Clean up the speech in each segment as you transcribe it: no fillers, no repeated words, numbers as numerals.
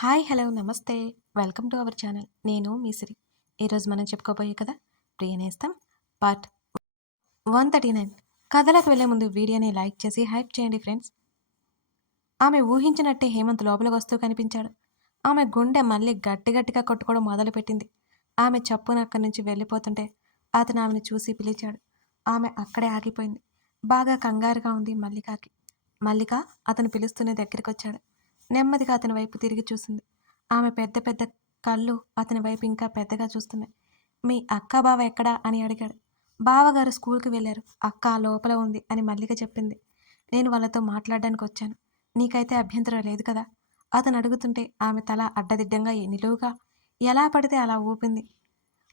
Hi hello నమస్తే. Welcome to our channel. నేను మీ సిరి. ఈరోజు మనం చెప్పుకోబోయే కథ ప్రియనేస్తం పార్ట్ 139. కథలకు వెళ్ళే ముందు వీడియోని లైక్ చేసి హైప్ చేయండి ఫ్రెండ్స్. ఆమె ఊహించినట్టే హేమంత్ లోపలికి వస్తూ కనిపించాడు. ఆమె గుండె మళ్ళీ గట్టిగా కొట్టుకోవడం మొదలుపెట్టింది. ఆమె చప్పున అక్కడి నుంచి వెళ్ళిపోతుంటే అతను ఆమెను చూసి పిలిచాడు. ఆమె అక్కడే ఆగిపోయింది. బాగా కంగారుగా ఉంది మల్లికకి. మల్లిక అతను పిలుస్తూనే దగ్గరికొచ్చాడు. నెమ్మదిగా అతని వైపు తిరిగి చూసింది. ఆమె పెద్ద పెద్ద కళ్ళు అతని వైపు ఇంకా పెద్దగా చూస్తున్నాయి. మీ అక్క బావ ఎక్కడా అని అడిగాడు. బావగారు స్కూల్కి వెళ్ళారు, అక్క లోపల ఉంది అని మల్లిక చెప్పింది. నేను వాళ్ళతో మాట్లాడడానికి వచ్చాను. నీకైతే అభ్యంతరం లేదు కదా? అతను అడుగుతుంటే ఆమె తల అడ్డదిడ్డంగా నిలువుగా ఎలా పడితే అలా ఊపింది.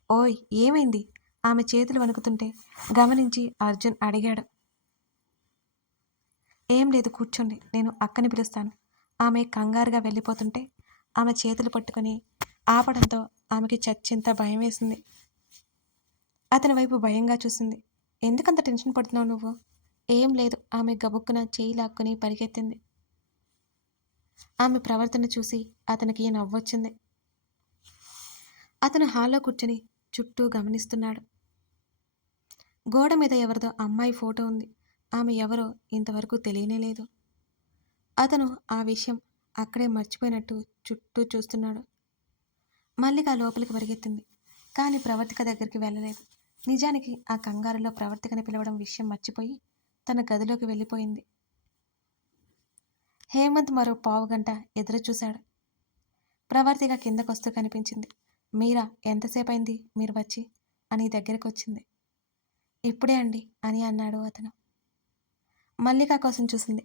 ఓయ్ ఏమైంది? ఆమె చేతులు వణుకుతుంటే గమనించి అర్జున్ అడిగాడు. ఏం లేదు, కూర్చోండి, నేను అక్కని పిలుస్తాను. ఆమె కంగారుగా వెళ్ళిపోతుంటే ఆమె చేతులు పట్టుకొని ఆపడంతో ఆమెకి చచ్చింత భయం వేసింది. అతని వైపు భయంగా చూసింది. ఎందుకంత టెన్షన్ పడుతున్నావు నువ్వు? ఏం లేదు, ఆమె గబుక్కున చేయి లాక్కుని పరిగెత్తింది. ఆమె ప్రవర్తన చూసి అతనికి నవ్వొచ్చింది. అతను హాల్లో కూర్చొని చుట్టూ గమనిస్తున్నాడు. గోడ మీద ఎవరిదో అమ్మాయి ఫోటో ఉంది. ఆమె ఎవరో ఇంతవరకు తెలియనే లేదు. అతను ఆ విషయం అక్కడే మర్చిపోయినట్టు చుట్టూ చూస్తున్నాడు. మల్లిక లోపలికి పరిగెత్తింది, కానీ ప్రవర్తిక దగ్గరికి వెళ్ళలేదు. నిజానికి ఆ కంగారులో ప్రవర్తికని పిలవడం విషయం మర్చిపోయి తన గదిలోకి వెళ్ళిపోయింది. హేమంత్ మరో పావుగంట ఎదురు చూశాడు. ప్రవర్తిక కిందకొస్తూ కనిపించింది. మీరా, ఎంతసేపైంది మీరు వచ్చి అని దగ్గరకొచ్చింది. ఇప్పుడే అండి అని అన్నాడు అతను. మల్లిక కోసం చూసింది,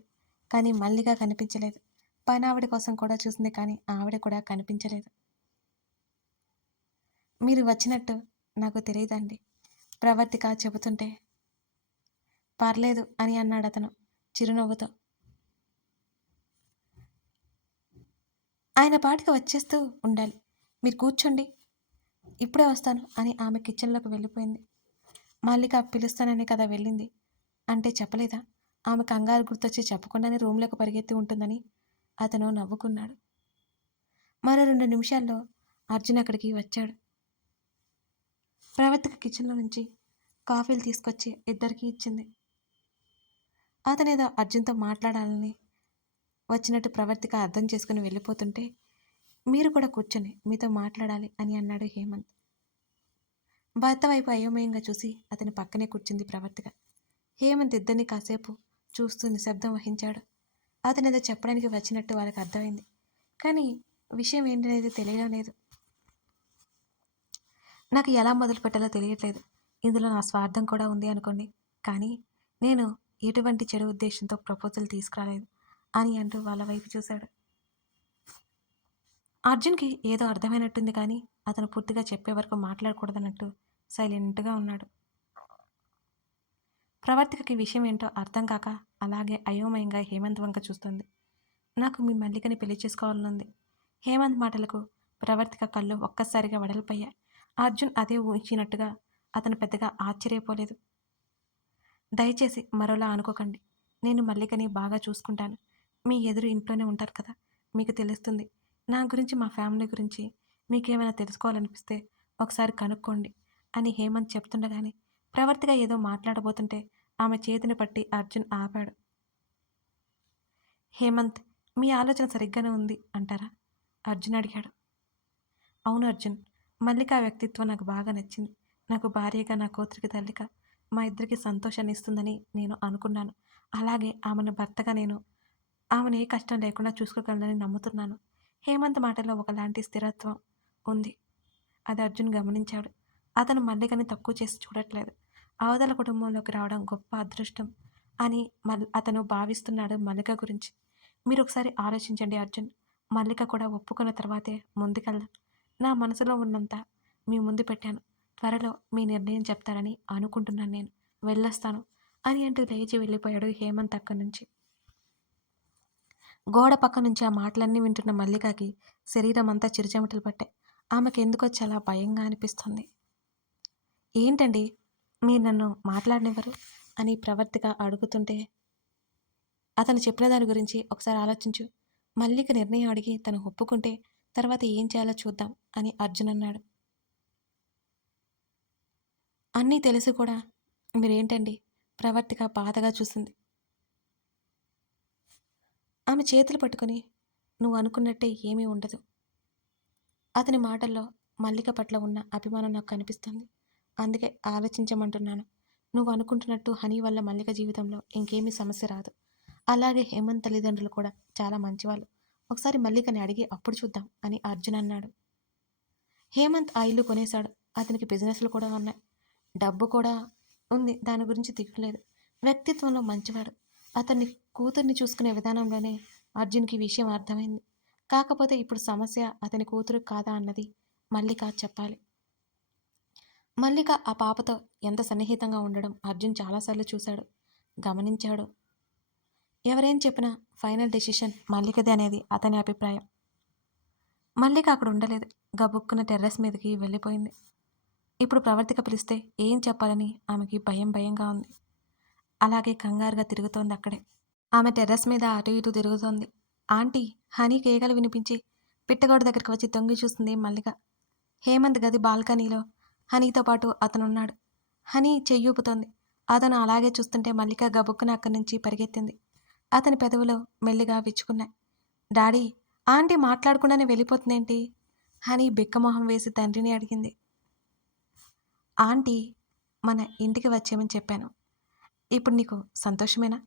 కానీ మల్లిక కనిపించలేదు. పనావిడ కోసం కూడా చూసింది, కానీ ఆవిడ కూడా కనిపించలేదు. మీరు వచ్చినట్టు నాకు తెలియదండి, ప్రవర్తిక చెబుతుంటే. పర్లేదు అని అన్నాడు అతను చిరునవ్వుతో. ఆయన పాటికి వచ్చేస్తూ ఉండాలి, మీరు కూర్చోండి, ఇప్పుడే వస్తాను అని ఆమె కిచెన్లోకి వెళ్ళిపోయింది. మల్లిక పిలుస్తానని కదా వెళ్ళింది, అంటే చెప్పలేదా? ఆమె కంగారు గుర్తొచ్చి చెప్పకుండానే రూమ్లోకి పరిగెత్తి ఉంటుందని అతను నవ్వుకున్నాడు. మరో 2 నిమిషాల్లో అర్జున్ అక్కడికి వచ్చాడు. ప్రవర్తిక కిచెన్లో నుంచి కాఫీలు తీసుకొచ్చి ఇద్దరికీ ఇచ్చింది. అతనేదో అర్జున్తో మాట్లాడాలని వచ్చినట్టు ప్రవర్తిక అర్థం చేసుకుని వెళ్ళిపోతుంటే, మీరు కూడా కూర్చొని మీతో మాట్లాడాలి అని అన్నాడు హేమంత్. భర్త వైపు అయోమయంగా చూసి అతని పక్కనే కూర్చుంది ప్రవర్తిక. హేమంత్ ఇద్దరిని కాసేపు చూస్తూ నిశ్శబ్దం వహించాడు. అతనేదో చెప్పడానికి వచ్చినట్టు వాళ్ళకి అర్థమైంది, కానీ విషయం ఏంటనేది తెలియడం లేదు. నాకు ఎలా మొదలు పెట్టాలో తెలియట్లేదు. ఇందులో నా స్వార్థం కూడా ఉంది అనుకోండి, కానీ నేను ఎటువంటి చెడు ఉద్దేశంతో ప్రపోజల్ తీసుకురాలేదు అని అంటూ వాళ్ళ వైపు చూశాడు. అర్జున్కి ఏదో అర్థమైనట్టుంది, కానీ అతను పూర్తిగా చెప్పే వరకు మాట్లాడకూడదన్నట్టు సైలెంట్గా ఉన్నాడు. ప్రవర్తికకి విషయం ఏంటో అర్థం కాక అలాగే అయోమయంగా హేమంత్ వంక చూస్తుంది. నాకు మీ మల్లికని పెళ్లి చేసుకోవాలనుంది. హేమంత్ మాటలకు ప్రవర్తిక కళ్ళు ఒక్కసారిగా వెడల్పయ్యాయి. అర్జున్ అదే ఊహించినట్టుగా అతను పెద్దగా ఆశ్చర్యపోలేదు. దయచేసి మరోలా అనుకోకండి, నేను మల్లికని బాగా చూసుకుంటాను. మీ ఎదురు ఇంట్లోనే ఉంటారు కదా, మీకు తెలుస్తుంది. నా గురించి, మా ఫ్యామిలీ గురించి మీకేమైనా తెలుసుకోవాలనిపిస్తే ఒకసారి కనుక్కోండి అని హేమంత్ చెప్తుండగానే ప్రవర్తిక ఏదో మాట్లాడబోతుంటే ఆమె చేతిని పట్టి అర్జున్ ఆపాడు. హేమంత్, మీ ఆలోచన సరిగ్గానే ఉంది అంటారా? అర్జున్ అడిగాడు. అవును అర్జున్, మల్లిక వ్యక్తిత్వం నాకు బాగా నచ్చింది. నాకు భార్యగా, నా కూతురికి తల్లిగా మా ఇద్దరికి సంతోషాన్ని ఇస్తుందని నేను అనుకున్నాను. అలాగే ఆమెను భర్తగా నేను ఆమెను ఏ కష్టం లేకుండా చూసుకోగలనని నమ్ముతున్నాను. హేమంత్ మాటల్లో ఒకలాంటి స్థిరత్వం ఉంది. అది అర్జున్ గమనించాడు. అతను మల్లికని తక్కువ చేసి చూడట్లేదు. అవతల కుటుంబంలోకి రావడం గొప్ప అదృష్టం అని అతను భావిస్తున్నాడు మల్లిక గురించి. మీరు ఒకసారి ఆలోచించండి అర్జున్. మల్లిక కూడా ఒప్పుకున్న తర్వాతే ముందుకెళ్దాం. నా మనసులో ఉన్నంత మీ ముందు పెట్టాను. త్వరలో మీ నిర్ణయం చెప్తారని అనుకుంటున్నాను. నేను వెళ్ళొస్తాను అని అంటూ లేచి వెళ్ళిపోయాడు హేమంత్ అక్కడి నుంచి. గోడ పక్క నుంచి ఆ మాటలన్నీ వింటున్న మల్లికకి శరీరం అంతా చిరుచెమటలు పట్టాయి. ఆమెకు ఎందుకో చాలా భయంగా అనిపిస్తుంది. ఏంటండి, మీరు నన్ను మాట్లాడనివ్వరు అని ప్రవర్తిక అడుగుతుంటే, అతను చెప్పిన దాని గురించి ఒకసారి ఆలోచించు. మల్లిక నిర్ణయం అడిగి తను ఒప్పుకుంటే తర్వాత ఏం చేయాలో చూద్దాం అని అర్జున్ అన్నాడు. అన్నీ తెలిసి కూడా మీరేంటండి? ప్రవర్తిక బాధగా చూసింది. ఆమె చేతులు పట్టుకుని నువ్వు అనుకున్నట్టే ఏమీ ఉండదు. అతని మాటల్లో మల్లిక పట్ల ఉన్న అభిమానం నాకు కనిపిస్తుంది. అందుకే ఆలోచించమంటున్నాను. నువ్వు అనుకుంటున్నట్టు హనీ వల్ల మల్లిక జీవితంలో ఇంకేమీ సమస్య రాదు. అలాగే హేమంత్ తల్లిదండ్రులు కూడా చాలా మంచివాళ్ళు. ఒకసారి మల్లికని అడిగి అప్పుడు చూద్దాం అని అర్జున్ అన్నాడు. హేమంత్ ఆ ఇల్లు కొనేశాడు. అతనికి బిజినెస్లు కూడా ఉన్నాయి. డబ్బు కూడా ఉంది. దాని గురించి దిగులేదు. వ్యక్తిత్వంలో మంచివాడు. అతన్ని కూతుర్ని చూసుకునే విధానంలోనే అర్జున్కి ఈ విషయం అర్థమైంది. కాకపోతే ఇప్పుడు సమస్య అతని కూతురు కాదా అన్నది మల్లిక చెప్పాలి. మల్లిక ఆ పాపతో ఎంత సన్నిహితంగా ఉండడం అర్జున్ చాలాసార్లు చూశాడు, గమనించాడు. ఎవరేం చెప్పినా ఫైనల్ డెసిషన్ మల్లికదే అనేది అతని అభిప్రాయం. మల్లిక అక్కడ ఉండలేదు. గబుక్కున టెర్రస్ మీదకి వెళ్ళిపోయింది. ఇప్పుడు ప్రవర్తిక పిలిస్తే ఏం చెప్పాలని ఆమెకి భయంగా ఉంది. అలాగే కంగారుగా తిరుగుతోంది అక్కడే. ఆమె టెర్రస్ మీద అటు ఇటు తిరుగుతోంది. ఆంటీ! హనీ కేకలు వినిపించి పిట్టగోడ దగ్గరికి వచ్చి తొంగి చూస్తుంది మల్లిక. హేమంత్ గది బాల్కనీలో హనీతో పాటు అతనున్నాడు. హనీ చెయ్యూపుతోంది. అతను అలాగే చూస్తుంటే మల్లిక గబుక్కున అక్కడి నుంచి పరిగెత్తింది. అతని పెదవులో మెల్లిగా విచ్చుకున్నాయి. డాడీ! ఆంటీ మాట్లాడకుండానే వెళ్ళిపోతుందేంటి? హనీ బిక్కమొహం వేసి తండ్రిని అడిగింది. ఆంటీ మన ఇంటికి వచ్చేమని చెప్పాను. ఇప్పుడు నీకు సంతోషమేనా?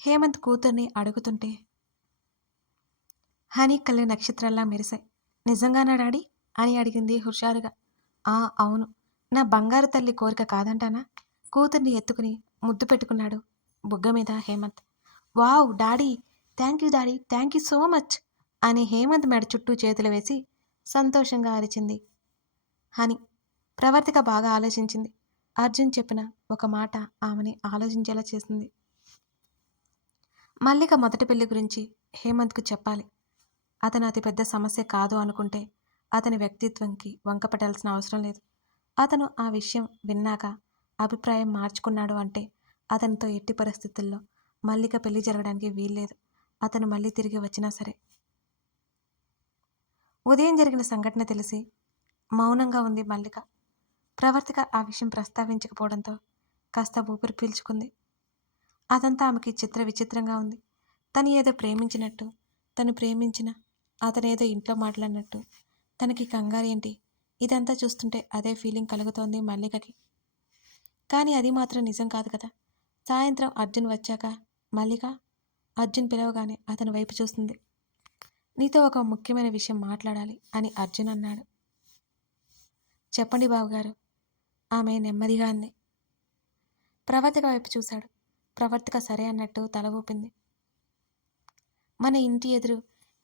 హేమంత్ కూతుర్ని అడుగుతుంటే హనీ కళ్ళు నక్షత్రాల్లా మెరిశాయి. నిజంగానా డాడీ అని అడిగింది హుషారుగా. అవును. నా బంగారు తల్లి కోరిక కాదంటానా? కూతుర్ని ఎత్తుకుని ముద్దు పెట్టుకున్నాడు బుగ్గ మీద Hemant. Wow daddy! Thank you daddy, thank you so much అని హేమంత్ మెడ చుట్టూ చేతులు వేసి సంతోషంగా అరిచింది హనీ. ప్రవర్తిక బాగా ఆలోచించింది. అర్జున్ చెప్పిన ఒక మాట ఆమెని ఆలోచించేలా చేసింది. మల్లిక మొదటి పెళ్లి గురించి హేమంత్కు చెప్పాలి. అతను అతి పెద్ద సమస్య కాదు అనుకుంటే అతని వ్యక్తిత్వంకి వంకపెట్టాల్సిన అవసరం లేదు. అతను ఆ విషయం విన్నాక అభిప్రాయం మార్చుకున్నాడు అంటే అతనితో ఎట్టి పరిస్థితుల్లో మల్లిక పెళ్లి జరగడానికి వీల్లేదు. అతను మళ్ళీ తిరిగి వచ్చినా సరే. ఉదయం జరిగిన సంఘటన తెలిసి మౌనంగా ఉంది మల్లిక. ప్రవర్తిక ఆ విషయం ప్రస్తావించకపోవడంతో కాస్త ఊపిరి పీల్చుకుంది. అదంతా ఆమెకి విచిత్రంగా ఉంది. తను ఏదో ప్రేమించినట్టు, తను ప్రేమించిన అతనేదో ఇంట్లో మాట్లాడినట్టు, తనకి కంగారేంటి? ఇదంతా చూస్తుంటే అదే ఫీలింగ్ కలుగుతోంది మల్లికకి. కానీ అది మాత్రం నిజం కాదు కదా. సాయంత్రం అర్జున్ వచ్చాక మల్లిక అర్జున్ పిలవగానే అతని వైపు చూస్తుంది. నీతో ఒక ముఖ్యమైన విషయం మాట్లాడాలి అని అర్జున్ అన్నాడు. చెప్పండి బావగారు. ఆమె నెమ్మదిగా అంది. ప్రవర్తిక వైపు చూశాడు. ప్రవర్తిక సరే అన్నట్టు తల ఊపింది. మన ఇంటి ఎదురు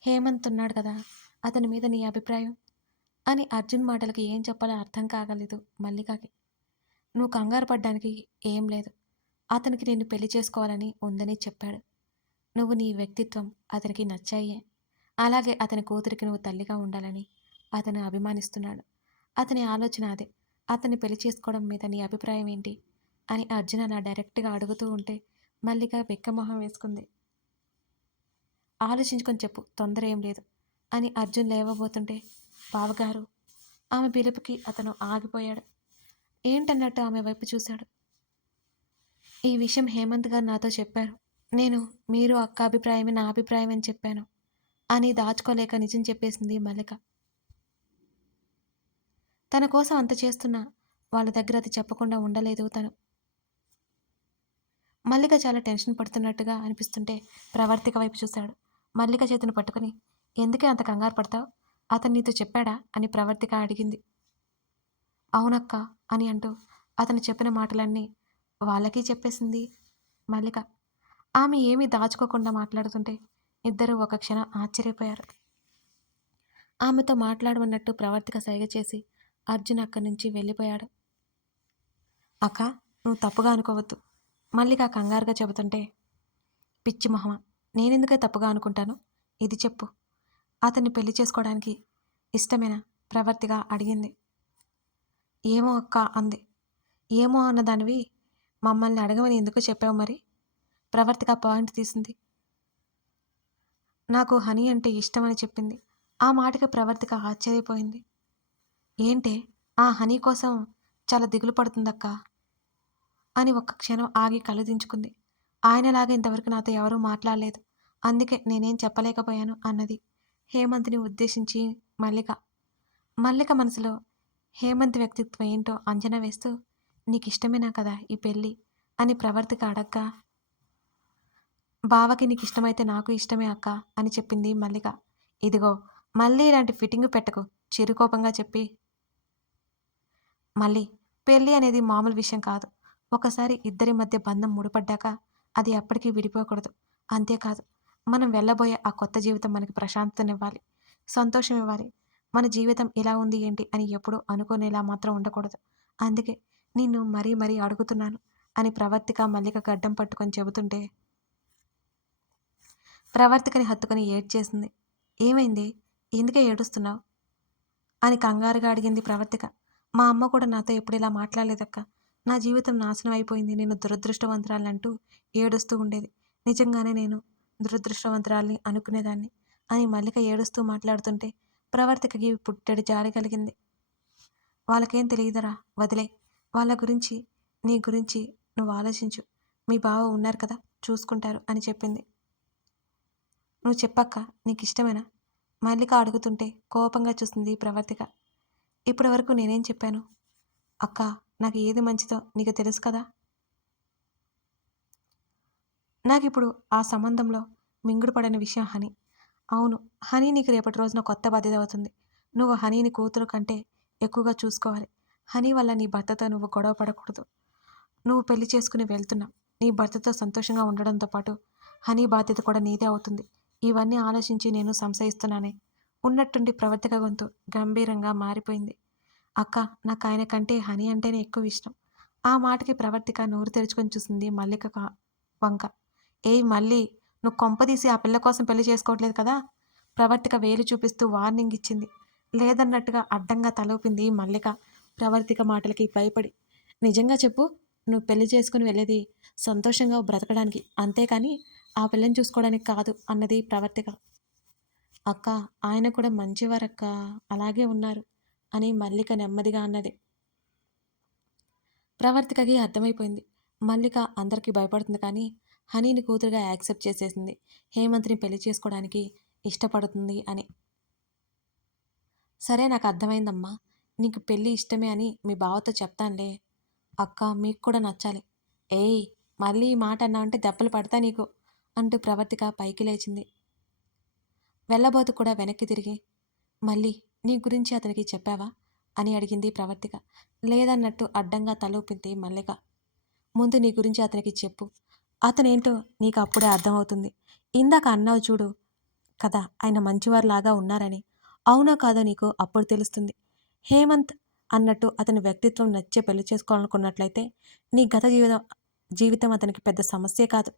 హేమంత్ ఉన్నాడు కదా, అతని మీద నీ అభిప్రాయం అని అర్జున్ మాటలకి ఏం చెప్పాలో అర్థం కాగలేదు మల్లికకి. నువ్వు కంగారు పడ్డానికి ఏం లేదు. అతనికి నిన్ను పెళ్లి చేసుకోవాలని ఉందని చెప్పాడు. నువ్వు నీ వ్యక్తిత్వం అతనికి నచ్చాయే. అలాగే అతని కూతురికి నువ్వు తల్లిగా ఉండాలని అతను అభిమానిస్తున్నాడు. అతని ఆలోచన అదే. అతన్ని పెళ్లి చేసుకోవడం మీద నీ అభిప్రాయం ఏంటి అని అర్జున్ అలా డైరెక్ట్గా అడుగుతూ ఉంటే మల్లిక బిక్కమొహం వేసుకుంది. ఆలోచించుకొని చెప్పు, తొందర ఏం లేదు అని అర్జున్ లేవబోతుంటే బావగారు ఆమె పిలుపుకి అతను ఆగిపోయాడు. ఏంటన్నట్టు ఆమె వైపు చూశాడు. ఈ విషయం హేమంత్ గారు నాతో చెప్పారు. నేను మీరు అక్క అభిప్రాయమే నా అభిప్రాయం అని చెప్పాను అని దాచుకోలేక నిజం చెప్పేసింది మల్లిక. తన కోసం అంత చేస్తున్నా వాళ్ళ దగ్గర అది చెప్పకుండా ఉండలేదు తను. మల్లిక చాలా టెన్షన్ పడుతున్నట్టుగా అనిపిస్తుంటే ప్రవర్తిక వైపు చూశాడు. మల్లిక చేతిని పట్టుకుని ఎందుకే అంత కంగారు పడతావు? అతను నీతో చెప్పాడా అని ప్రవర్తిక అడిగింది. అవునక్క అని అంటూ అతను చెప్పిన మాటలన్నీ వాళ్ళకి చెప్పేసింది మల్లిక. ఆమె ఏమీ దాచుకోకుండా మాట్లాడుతుంటే ఇద్దరూ ఒక క్షణం ఆశ్చర్యపోయారు. ఆమెతో మాట్లాడమన్నట్టు ప్రవర్తిక సైగ చేసి అర్జున్ అక్కడి నుంచి వెళ్ళిపోయాడు. అక్క, నువ్వు తప్పుగా అనుకోవద్దు మల్లిక కంగారుగా చెబుతుంటే, పిచ్చి మొహమ, నేనెందుకే తప్పుగా అనుకుంటాను? ఇది చెప్పు, అతన్ని పెళ్లి చేసుకోవడానికి ఇష్టమేనా? ప్రవర్తిగా అడిగింది. ఏమో అక్క అంది. ఏమో అన్నదానివి మమ్మల్ని అడగమని ఎందుకు చెప్పావు మరి? ప్రవర్తిక పాయింట్ తీసింది. నాకు హనీ అంటే ఇష్టమని చెప్పింది. ఆ మాటకి ప్రవర్తిక ఆశ్చర్యపోయింది. ఏంటే ఆ హనీ కోసం చాలా దిగులు పడుతుందక్కా అని ఒక్క క్షణం ఆగి కళ్ళు దించుకుంది. ఆయనలాగా ఇంతవరకు నాతో ఎవరూ మాట్లాడలేదు. అందుకే నేనేం చెప్పలేకపోయాను అన్నది హేమంత్‌ని ఉద్దేశించి మల్లిక. మల్లిక మనసులో హేమంత్ వ్యక్తిత్వం ఏంటో అంచనా వేస్తూ నీకిష్టమేనా కదా ఈ పెళ్లి అని ప్రవర్తిక అడగ్గా బావకి నీకిష్టమైతే నాకు ఇష్టమే అక్కా అని చెప్పింది మల్లిక. ఇదిగో మళ్ళీ ఇలాంటి ఫిట్టింగు పెట్టకు చిరుకోపంగా చెప్పి మళ్ళీ పెళ్లి అనేది మామూలు విషయం కాదు. ఒకసారి ఇద్దరి మధ్య బంధం ముడిపడ్డాక అది ఎప్పటికీ విడిపోకూడదు. అంతేకాదు మనం వెళ్ళబోయే ఆ కొత్త జీవితం మనకి ప్రశాంతతనివ్వాలి, సంతోషం ఇవ్వాలి. మన జీవితం ఇలా ఉంది ఏంటి అని ఎప్పుడూ అనుకునేలా మాత్రం ఉండకూడదు. అందుకే నిన్ను మరీ మరీ అడుగుతున్నాను అని ప్రవర్తిక మల్లిక గడ్డం పట్టుకొని చెబుతుంటే ప్రవర్తికని హత్తుకొని ఏడ్చేసింది. ఏమైంది? ఎందుకే ఏడుస్తున్నావు? అని కంగారుగా అడిగింది ప్రవర్తిక. మా అమ్మ కూడా నాతో ఎప్పుడు ఇలా మాట్లాడలేదక్క. నా జీవితం నాశనం అయిపోయింది. నేను దురదృష్టవంతురాలంటూ ఏడుస్తూ ఉండేది. నిజంగానే నేను దురదృష్టవంతురాల్ని అనుకునేదాన్ని అని మల్లిక ఏడుస్తూ మాట్లాడుతుంటే ప్రవర్తికకి పుట్టెడు జాలి కలిగింది. వాళ్ళకేం తెలియదురా వదిలేయ్. వాళ్ళ గురించి, నీ గురించి నువ్వు ఆలోచించు. మీ బావ ఉన్నారు కదా చూసుకుంటారు అని చెప్పింది. నువ్వు చెప్పక్క నీకిష్టమేనా? మల్లిక అడుగుతుంటే కోపంగా చూస్తుంది ప్రవర్తిక. ఇప్పటి వరకు నేనేం చెప్పాను? అక్కా నాకు ఏది మంచిదో నీకు తెలుసు కదా! నాకిప్పుడు ఆ సంబంధంలో మింగుడు పడని విషయం హనీ. అవును. హనీ నీకు రేపటి రోజున కొత్త బాధ్యత అవుతుంది. నువ్వు హనీని కూతురు కంటే ఎక్కువగా చూసుకోవాలి. హనీ వల్ల నీ భర్తతో నువ్వు గొడవ పడకూడదు. నువ్వు పెళ్లి చేసుకుని వెళ్తున్నావు. నీ భర్తతో సంతోషంగా ఉండడంతో పాటు హనీ బాధ్యత కూడా నీదే అవుతుంది. ఇవన్నీ ఆలోచించి నేను సంశయిస్తున్నానే. ఉన్నట్టుండి ప్రవర్తిక గొంతు గంభీరంగా మారిపోయింది. అక్క నాకాయన కంటే హనీ అంటేనే ఎక్కువ ఇష్టం. ఆ మాటకి ప్రవర్తిక నోరు తెరుచుకొని చూసింది మల్లిక వంక. ఏయ్ మళ్ళీ నువ్వు కొంపదీసి ఆ పిల్ల కోసం పెళ్లి చేసుకోవట్లేదు కదా? ప్రవర్తిక వేలు చూపిస్తూ వార్నింగ్ ఇచ్చింది. లేదన్నట్టుగా అడ్డంగా తలూపింది మల్లిక ప్రవర్తిక మాటలకి భయపడి. నిజంగా చెప్పు నువ్వు పెళ్లి చేసుకుని వెళ్ళేది సంతోషంగా బ్రతకడానికి అంతేకాని ఆ పిల్లని చూసుకోవడానికి కాదు అన్నది ప్రవర్తిక. అక్క ఆయన కూడా మంచివారక్క అలాగే ఉన్నారు అని మల్లిక నెమ్మదిగా అన్నది. ప్రవర్తికకి అర్థమైపోయింది. మల్లిక అందరికీ భయపడుతుంది కానీ హనీని కూతురుగా యాక్సెప్ట్ చేసేసింది. హేమంత్‌ని పెళ్లి చేసుకోవడానికి ఇష్టపడుతుంది అని. సరే నాకు అర్థమైందమ్మా. నీకు పెళ్లి ఇష్టమే అని మీ బావతో చెప్తానులే. అక్క మీకు కూడా నచ్చాలి. ఏయ్! మళ్ళీ ఈ మాట అన్నావంటే దెబ్బలు పడతా నీకు అంటూ ప్రవర్తిక పైకి లేచింది. వెళ్ళబోతూ కూడా వెనక్కి తిరిగి మళ్ళీ నీ గురించి అతనికి చెప్పావా? అని అడిగింది ప్రవర్తిక. లేదన్నట్టు అడ్డంగా తలూపింది మల్లిక. ముందు నీ గురించి అతనికి చెప్పు. అతనేంటో నీకు అప్పుడే అర్థమవుతుంది. ఇందాక అన్నావు చూడు కదా ఆయన మంచివారిలాగా ఉన్నారని. అవునో కాదో నీకు అప్పుడు తెలుస్తుంది. హేమంత్ అన్నట్టు అతని వ్యక్తిత్వం నచ్చే పెళ్లి చేసుకోవాలనుకున్నట్లయితే నీ గత జీవితం అతనికి పెద్ద సమస్యే కాదు.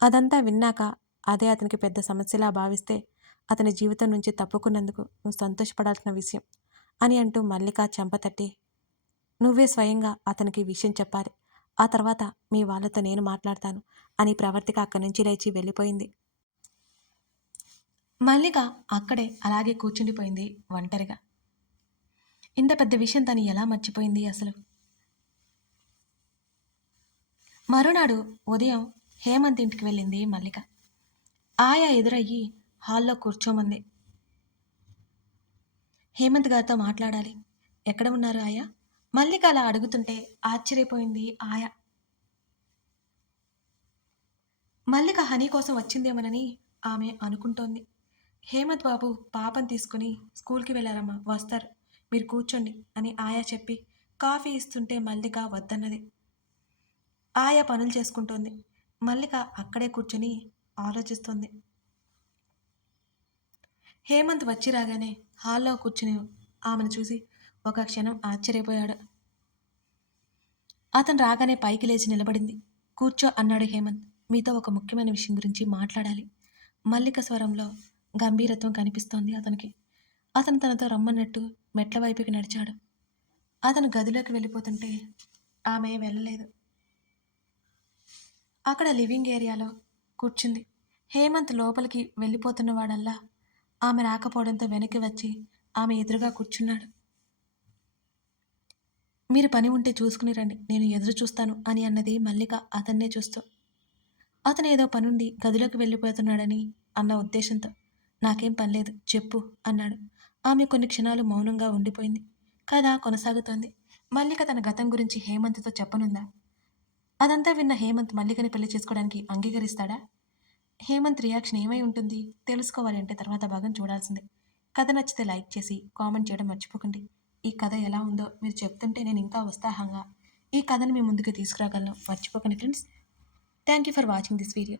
అదంతా విన్నాక అదే అతనికి పెద్ద సమస్యలా భావిస్తే అతని జీవితం నుంచి తప్పుకున్నందుకు నువ్వు సంతోషపడాల్సిన విషయం అని అంటూ మల్లిక చెంపతట్టి నువ్వే స్వయంగా అతనికి ఈ విషయం చెప్పాలి. ఆ తర్వాత మీ వాళ్ళతో నేను మాట్లాడతాను అని ప్రవర్తిక అక్కడి నుంచి లేచి వెళ్ళిపోయింది. మల్లిక అక్కడే అలాగే కూర్చుండిపోయింది ఒంటరిగా. ఇంత పెద్ద విషయం తను ఎలా మర్చిపోయింది అసలు? మరునాడు ఉదయం హేమంత్ ఇంటికి వెళ్ళింది మల్లిక. ఆయా ఎదురయ్యి హాల్లో కూర్చోమంది. హేమంత్ గారితో మాట్లాడాలి. ఎక్కడ ఉన్నారు ఆయా? మల్లిక అలా అడుగుతుంటే ఆశ్చర్యపోయింది ఆయా. మల్లిక హనీ కోసం వచ్చిందేమోనని ఆమె అనుకుంటోంది. హేమంత్ బాబు పాపని తీసుకుని స్కూల్కి వెళ్ళారమ్మా వస్తారు. మీరు కూర్చోండి అని ఆయా చెప్పి కాఫీ ఇస్తుంటే మల్లిక వద్దన్నది. ఆయా పనులు చేసుకుంటోంది. మల్లిక అక్కడే కూర్చొని ఆలోచిస్తోంది. హేమంత్ వచ్చి రాగానే హాల్లో కూర్చుని ఆమెను చూసి ఒక క్షణం ఆశ్చర్యపోయాడు. అతను రాగానే పైకి లేచి నిలబడింది. కూర్చో అన్నాడు హేమంత్. మీతో ఒక ముఖ్యమైన విషయం గురించి మాట్లాడాలి. మల్లిక స్వరంలో గంభీరత్వం కనిపిస్తోంది అతనికి. అతను తనతో రమ్మన్నట్టు మెట్ల వైపుకి నడిచాడు. అతను గదిలోకి వెళ్ళిపోతుంటే ఆమె వెళ్ళలేదు. అక్కడ లివింగ్ ఏరియాలో కూర్చుంది. హేమంత్ లోపలికి వెళ్ళిపోతున్నవాడల్లా ఆమె రాకపోవడంతో వెనక్కి వచ్చి ఆమె ఎదురుగా కూర్చున్నాడు. మీరు పని ఉంటే చూసుకుని రండి, నేను ఎదురు చూస్తాను అని అన్నది మల్లిక అతన్నే చూస్తూ. అతను ఏదో పనుండి గదిలోకి వెళ్ళిపోతున్నాడని అన్న ఉద్దేశంతో నాకేం పనిలేదు చెప్పు అన్నాడు. ఆమె కొన్ని క్షణాలు మౌనంగా ఉండిపోయింది. కథ కొనసాగుతోంది. మల్లిక తన గతం గురించి హేమంత్తో చెప్పనుందా? అదంతా విన్న హేమంత్ మల్లికని పెళ్లి చేసుకోవడానికి అంగీకరిస్తాడా? హేమంత్ రియాక్షన్ ఏమై ఉంటుంది? తెలుసుకోవాలి అంటే తర్వాత భాగం చూడాల్సిందే. కథ నచ్చితే లైక్ చేసి కామెంట్ చేయడం మర్చిపోకండి. ఈ కథ ఎలా ఉందో మీరు చెప్తుంటే నేను ఇంకా ఉత్సాహంగా ఈ కథను మీ ముందుకు తీసుకురాగలను. మర్చిపోకండి friends. Thank you for watching this video.